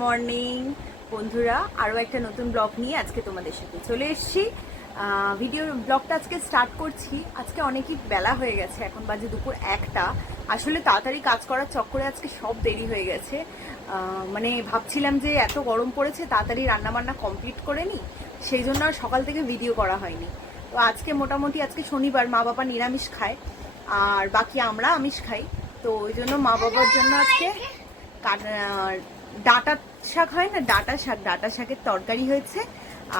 Morning. বন্ধুরা আরও একটা নতুন ব্লগ নিয়ে আজকে তোমাদের সাথে চলে এসেছি। ভিডিও ব্লগটা আজকে স্টার্ট করছি। আজকে অনেকই বেলা হয়ে গেছে, এখন বাজে দুপুর একটা। আসলে তাড়াতাড়ি কাজ করার চক্করে আজকে সব দেরি হয়ে গেছে। মানে ভাবছিলাম যে এত গরম পড়েছে, তাড়াতাড়ি রান্নাবান্না কমপ্লিট করে নিই সেই জন্য আর সকাল থেকে ভিডিও করা হয়নি। তো আজকে মোটামুটি আজকে শনিবার, মা বাবা নিরামিষ খায়, আর বাকি আমরা আমিষ খাই। তো ওই জন্য মা বাবার জন্য আজকে ডাঁটা শাক হয় না ডাটা শাক ডাঁটা শাকের তরকারি হয়েছে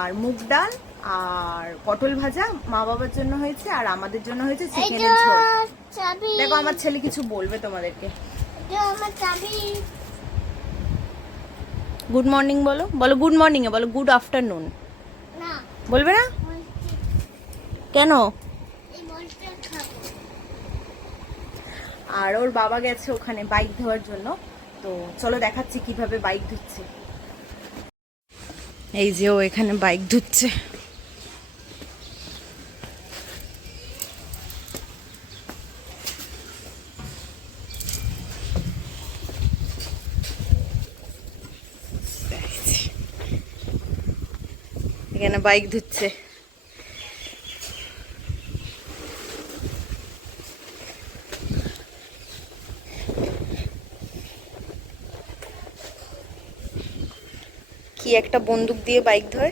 আর মুগ ডাল আর পটল ভাজা মা বাবার জন্য হয়েছে আর আমাদের জন্য হয়েছে চিকেনের ঝোল। দেখো আমার ছেলে কিছু বলবে তোমাদেরকে। গুড মর্নিং বলো। বলো গুড মর্নিং এ বলো গুড আফটারনুন বলবে না? কেন? আর ওর বাবা গেছে ওখানে বাইক ধোয়ার জন্য। তো চলো দেখাচ্ছি কীভাবে বাইক ধুচ্ছে। এই যে ও এখানে বাইক ধুচ্ছে। এখানে বাইক ধুচ্ছে। কি একটা বন্দুক দিয়ে বাইক ধরে?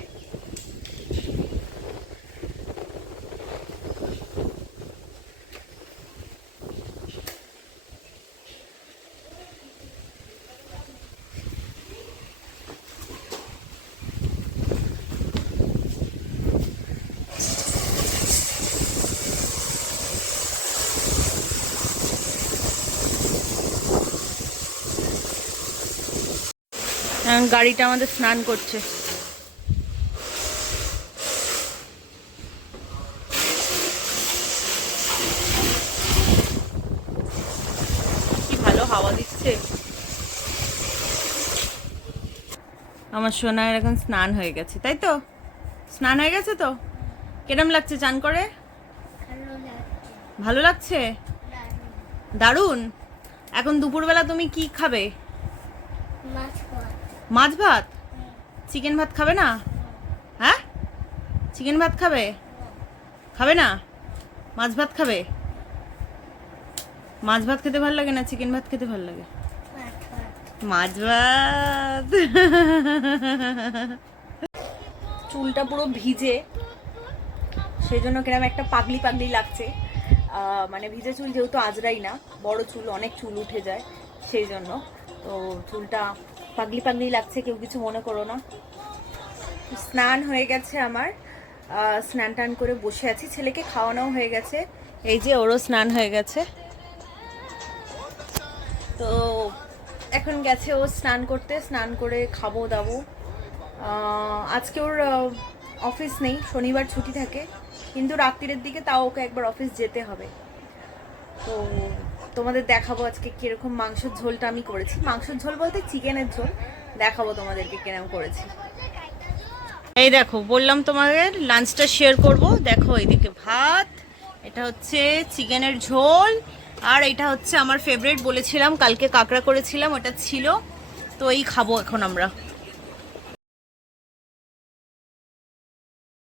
গাড়িটা আমাদের স্নান করছে। কি ভালো হাওয়া দিচ্ছে। আমার সোনার এখন স্নান হয়ে গেছে তাই তো? স্নান হয়ে গেছে তো? কিরম লাগছে চান করে? ভালো লাগছে। ভালো লাগছে? দারুণ। এখন দুপুরবেলা তুমি কি খাবে? মাছ মাছ ভাত? চিকেন ভাত খাবে না? হ্যাঁ? চিকেন ভাত খাবে? খাবে না? মাছ ভাত খাবে? মাছ ভাত খেতে ভালো লাগে না চিকেন ভাত খেতে ভালো লাগে? মাছ ভাত। চুলটা পুরো ভিজে। সেই জন্য কিরম একটা পাগলি পাগলি লাগছে। মানে ভিজে চুল যেহেতু আজরাই না, বড় চুল, অনেক চুল উঠে যায় সেই জন্য তো চুলটা পাগলি পাগলি লাগছে, কেউ কিছু মনে করো না। স্নান হয়ে গেছে আমার। স্নান টান করে বসে আছি। ছেলেকে খাওয়ানোও হয়ে গেছে। এই যে ওরও স্নান হয়ে গেছে। তো এখন গেছে ও স্নান করতে। স্নান করে খাব, দাবো। আজকে ওর অফিস নেই। শনিবার ছুটি থাকে। কিন্তু রাত্রিরের দিকে তাও ওকে একবার অফিস যেতে হবে। তো তোমাদের দেখাবো আজকে কীরকম মাংসের ঝোলটা আমি করেছি। মাংসের ঝোল বলতে চিকেনের ঝোল। দেখাবো তোমাদেরকে কীরকম করেছি। এই দেখো, বললাম তোমাদের লাঞ্চটা শেয়ার করব। দেখো এইদিকে ভাত, এটা হচ্ছে চিকেনের ঝোল, আর এটা হচ্ছে আমার ফেভারিট বলেছিলাম, কালকে কাঁকড়া করেছিলাম, ওটা ছিল। তো এই খাব এখন আমরা।